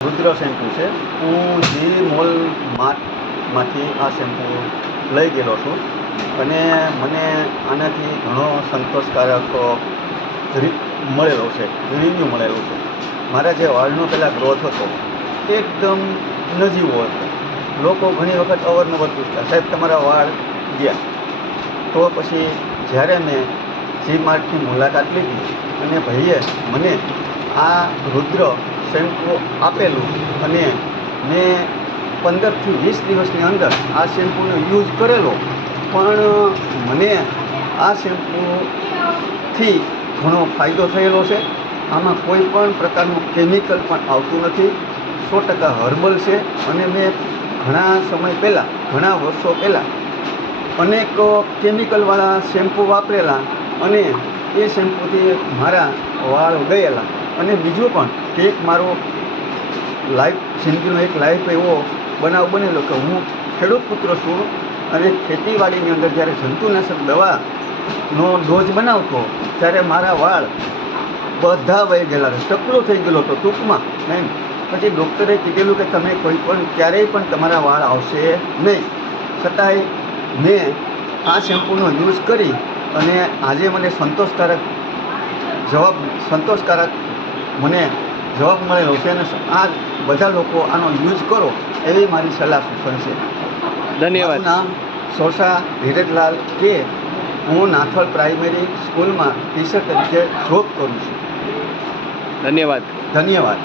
રુદ્ર shampoo છે. હું જી mall માર્ટમાંથી આ શેમ્પૂ લઈ ગયેલો છું અને મને આનાથી ઘણો સંતોષકારક મળેલો છે, રિવ્યૂ મળેલો છે. મારા જે વાળનો પહેલાં ગ્રોથ હતો તે એકદમ નજીવો હતો. લોકો ઘણી વખત અવારનવાર પૂછતા, સાહેબ તમારા વાળ ગયા? તો પછી જ્યારે મેં જી માર્ટની મુલાકાત લીધી અને ભાઈએ મને આ રુદ્ર શેમ્પૂ આપેલું અને મેં 15થી 20 દિવસની અંદર આ શેમ્પૂનો યુઝ કરેલો, પણ મને આ શેમ્પૂથી ઘણો ફાયદો થયેલો છે. આમાં કોઈ પણ પ્રકારનું કેમિકલ પણ આવતું નથી, 100% હર્બલ છે. અને મેં ઘણા સમય પહેલાં, ઘણા વર્ષો પહેલાં અનેક કેમિકલવાળા શેમ્પૂ વાપરેલા અને એ શેમ્પૂથી મારા વાળ ગયેલા. અને બીજું પણ કે એક મારો જિંદગીનો એક લાઈફ એવો બનાવ બનેલો કે હું ખેડૂત પુત્ર છું અને ખેતીવાડીની અંદર જ્યારે જંતુનાશક દવાનો ડોઝ બનાવતો ત્યારે મારા વાળ બધા વહી ગયેલા, ટકલો થઈ ગયેલો હતો ટૂંકમાં એમ. પછી ડૉક્ટરે કીધેલું કે તમે કોઈ પણ ક્યારેય પણ તમારા વાળ આવશે નહીં. છતાંય મેં આ શેમ્પૂનો યુઝ કરી અને આજે મને સંતોષકારક મને જવાબ મળેલો છે અને આ બધા લોકો આનો યુઝ કરો એવી મારી સલાહ સૂચન છે. ધન્યવાદ. મારું નામ સોસા ધીરજલાલ કે. હું નાથલ પ્રાઇમરી સ્કૂલમાં ટીચર તરીકે જોબ કરું છું. ધન્યવાદ. ધન્યવાદ.